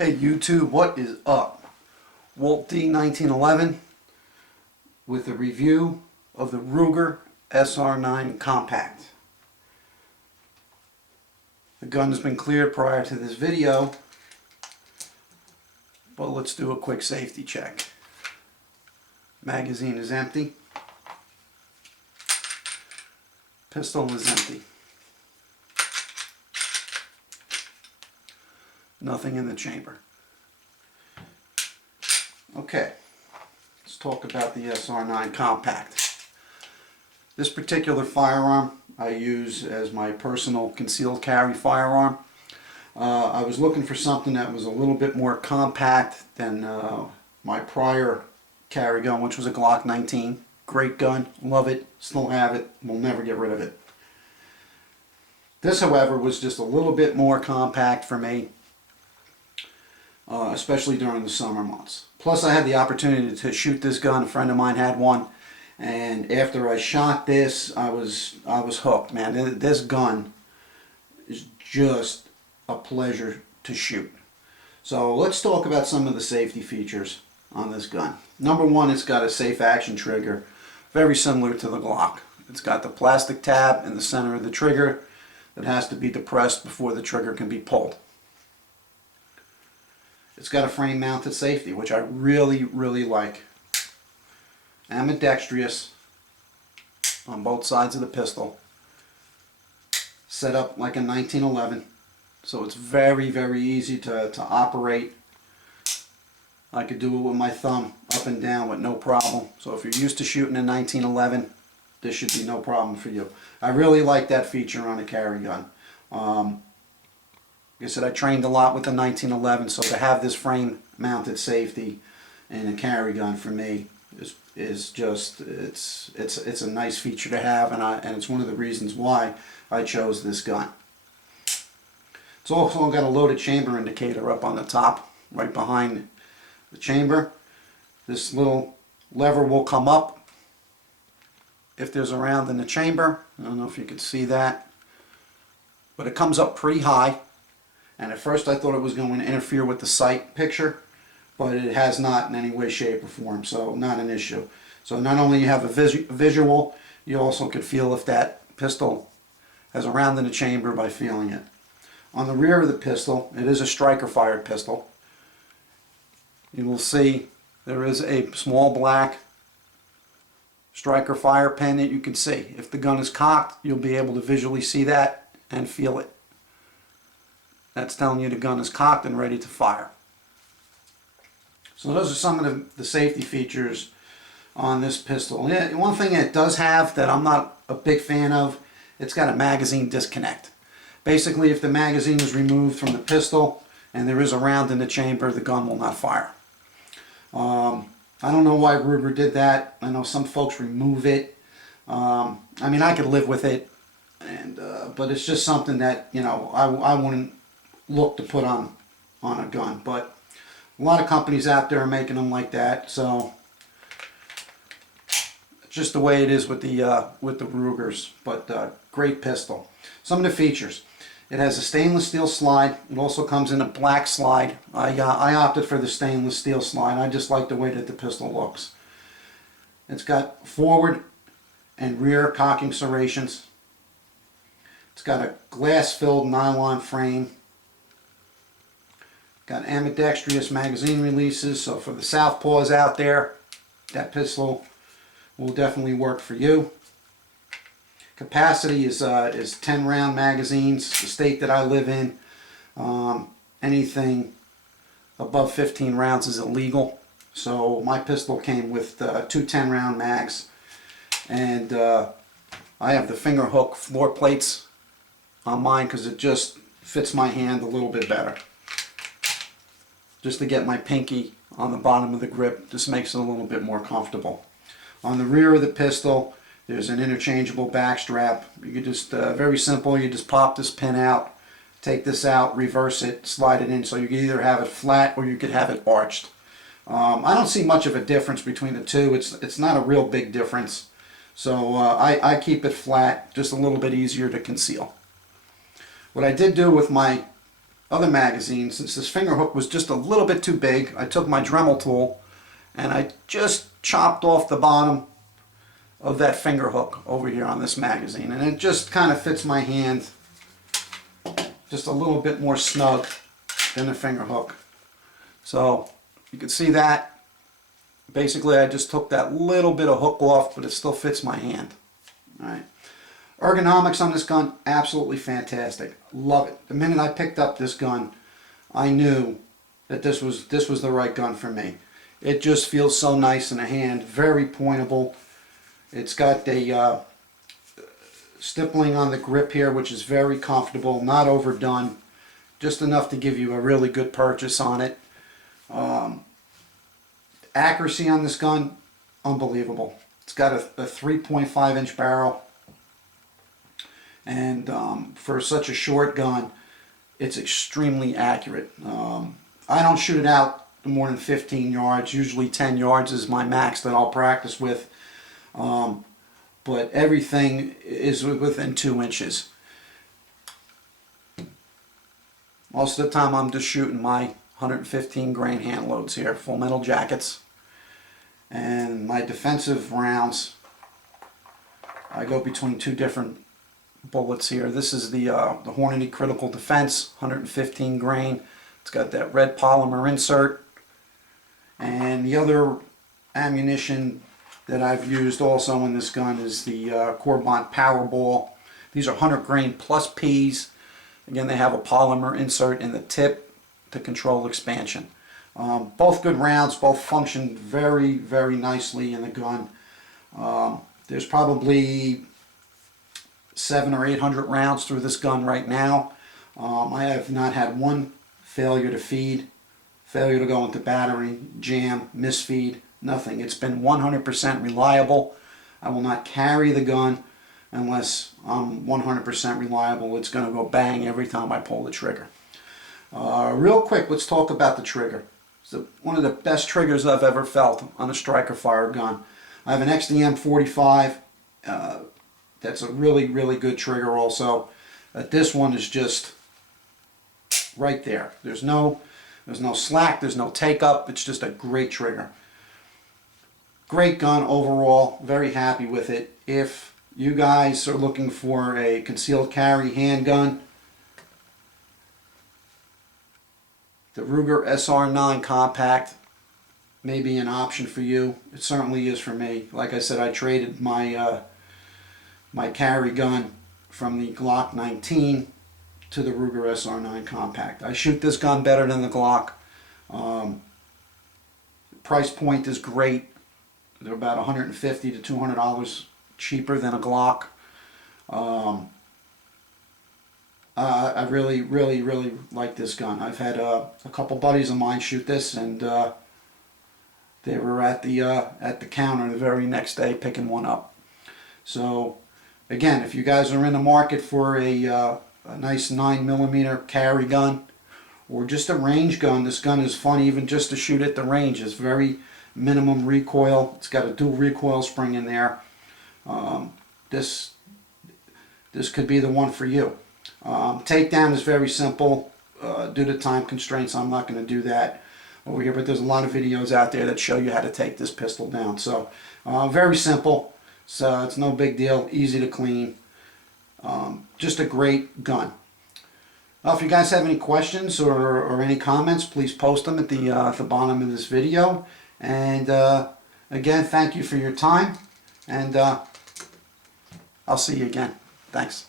Hey YouTube, what is up? Walt D 1911 with a review of the Ruger SR9 Compact. The gun has been cleared prior to this video, but let's do a quick safety check. Magazine is empty. Pistol is empty. Nothing in the chamber. Okay, let's talk about the SR9 Compact. This particular firearm I use as my personal concealed carry firearm. I was looking for something that was a little bit more compact than my prior carry gun, which was a Glock 19. Great gun, love it, still have it, will never get rid of it. This, however, was just a little bit more compact for me. Especially during the summer months. Plus I had the opportunity to shoot this gun. A friend of mine had one, and after I shot this, I was hooked, man. This gun is just a pleasure to shoot. So let's talk about some of the safety features on this gun. Number one, it's got a safe action trigger, very similar to the Glock. It's got the plastic tab in the center of the trigger that has to be depressed before the trigger can be pulled. It's got a frame mounted safety, which I really like. Ambidextrous on both sides of the pistol. Set up like a 1911, so it's very easy to operate. I could do it with my thumb up and down with no problem. So if you're used to shooting a 1911, this should be no problem for you. I really like that feature on a carry gun. Like I said, I trained a lot with the 1911, so to have this frame mounted safety in a carry gun for me is just it's a nice feature to have, and it's one of the reasons why I chose this gun. It's also got a loaded chamber indicator up on the top, right behind the chamber. This little lever will come up if there's a round in the chamber. I don't know if you can see that, but it comes up pretty high. And at first I thought it was going to interfere with the sight picture, but it has not in any way, shape, or form, so not an issue. So not only you have a visual, you also could feel if that pistol has a round in the chamber by feeling it. On the rear of the pistol, it is a striker fired pistol. You will see there is a small black striker fire pin that you can see. If the gun is cocked, you'll be able to visually see that and feel it. That's telling you the gun is cocked and ready to fire. So those are some of the safety features on this pistol. One thing it does have that I'm not a big fan of, it's got a magazine disconnect. Basically, if the magazine is removed from the pistol and there is a round in the chamber, the gun will not fire. I don't know why Ruger did that. I know some folks remove it. I mean, I could live with it, but it's just something that, you know, I wouldn't look to put on a gun. But a lot of companies out there are making them like that, so it's just the way it is with the Rugers. But great pistol. Some of the features: it has a stainless steel slide. It also comes in a black slide. I opted for the stainless steel slide. I just like the way that the pistol looks. It's got forward and rear cocking serrations. It's got a glass-filled nylon frame. Got ambidextrous magazine releases, so for the southpaws out there, that pistol will definitely work for you. Capacity is 10 round magazines. The state that I live in, anything above 15 rounds is illegal. So my pistol came with two 10 round mags, and I have the finger hook floor plates on mine because it just fits my hand a little bit better. Just to get my pinky on the bottom of the grip, just makes it a little bit more comfortable. On the rear of the pistol, there's an interchangeable back strap. You can just, very simple, you just pop this pin out, take this out, reverse it, slide it in, so you can either have it flat or you could have it arched. I don't see much of a difference between the two. It's not a real big difference. So I keep it flat, just a little bit easier to conceal. What I did do with my other magazine, since this finger hook was just a little bit too big, I took my Dremel tool and I just chopped off the bottom of that finger hook over here on this magazine, and it just kind of fits my hand just a little bit more snug than the finger hook. So you can see that basically I just took that little bit of hook off, but it still fits my hand. All right. Ergonomics on this gun, absolutely fantastic. Love it. The minute I picked up this gun, I knew that this was the right gun for me. It just feels so nice in the hand, very pointable. It's got the stippling on the grip here, which is very comfortable, not overdone, just enough to give you a really good purchase on it. Accuracy on this gun, unbelievable. It's got a 3.5 inch barrel, and for such a short gun, it's extremely accurate. I don't shoot it out more than 15 yards. Usually 10 yards is my max that I'll practice with. But everything is within 2 inches. Most of the time I'm just shooting my 115 grain hand loads here, full metal jackets. And my defensive rounds, I go between 2 different bullets here. This is the Hornady Critical Defense, 115 grain. It's got that red polymer insert. And the other ammunition that I've used also in this gun is the Corbomb Powerball. These are 100 grain plus Ps. Again, they have a polymer insert in the tip to control expansion. Both good rounds, both function very, very nicely in the gun. There's probably 700 or 800 rounds through this gun right now. I have not had one failure to feed, failure to go into battery, jam, misfeed, nothing. It's been 100% reliable. I will not carry the gun unless I'm 100% reliable. It's going to go bang every time I pull the trigger. Real quick, let's talk about the trigger. It's one of the best triggers I've ever felt on a striker fire gun. I have an XDM 45. That's a really, really good trigger also. This one is just right there. There's no slack, there's no take up. It's just a great trigger. Great gun overall, very happy with it. If you guys are looking for a concealed carry handgun, the Ruger SR9 Compact may be an option for you. It certainly is for me. Like I said, I traded my my carry gun from the Glock 19 to the Ruger SR9 Compact. I shoot this gun better than the Glock. Price point is great. They're about $150 to $200 cheaper than a Glock. I really, really, really like this gun. I've had a couple buddies of mine shoot this, and they were at the counter the very next day picking one up. So again, if you guys are in the market for a nice 9mm carry gun or just a range gun, this gun is fun even just to shoot at the range. It's very minimum recoil. It's got a dual recoil spring in there. This could be the one for you. Takedown is very simple. Due to time constraints, I'm not going to do that over here, but there's a lot of videos out there that show you how to take this pistol down. So very simple. So it's no big deal, easy to clean. Just a great gun. If you guys have any questions or any comments, please post them at the bottom of this video. And again, thank you for your time, and I'll see you again. Thanks.